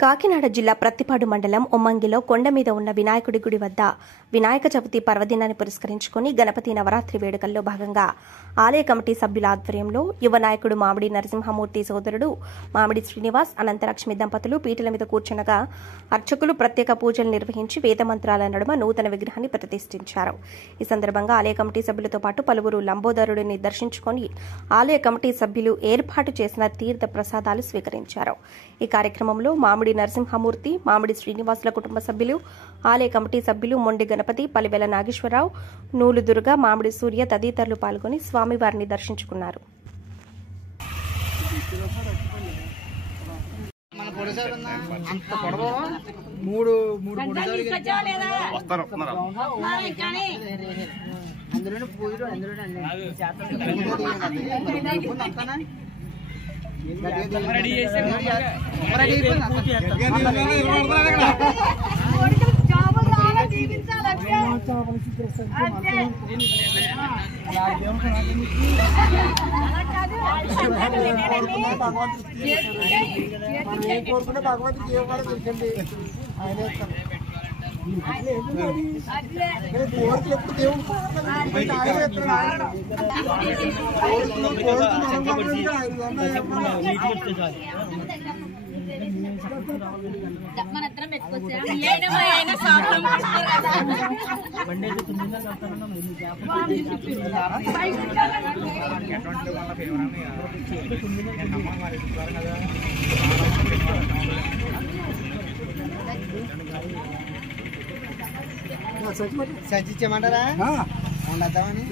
కాకినాడ జిల్లా ప్రత్తిపాడు మండలం ఉమ్మంగిలో కొండ మీద ఉన్న వినాయకుడి గుడి వద్ద వినాయక చవితి పర్వదినాన్ని పురస్కరించుకుని గణపతి నవరాత్రి వేడుకల్లో భాగంగా ఆలయ కమిటీ సభ్యుల ఆధ్వర్యంలో యువ నాయకుడు మామిడి నరసింహమూర్తి సోదరుడు మామిడి శ్రీనివాస్ అనంతలక్ష్మి దంపతులు పీటల మీద కూర్చునగా అర్చకులు ప్రత్యేక పూజలు నిర్వహించి వేదమంత్రాల నడుమ నూతన విగ్రహాన్ని ప్రతిష్ఠించారు. ఈ సందర్భంగా ఆలయ కమిటీ సభ్యులతో పాటు పలువురు లంబోదరుడిని దర్శించుకుని ఆలయ కమిటీ సభ్యులు ఏర్పాటు చేసిన తీర్థ ప్రసాదాలు స్వీకరించారు. ఈ కార్యక్రమంలో మామిడి నరసింహమూర్తి, మామిడి శ్రీనివాసుల కుటుంబ సభ్యులు, ఆలయ కమిటీ సభ్యులు మొండి గణపతి, పలివెల నాగేశ్వరరావు, నూలు దుర్గ, మామిడి సూర్య తదితరులు పాల్గొని స్వామివారిని దర్శించుకున్నారు. సచిచ్చమంటారా ఉండద్దామని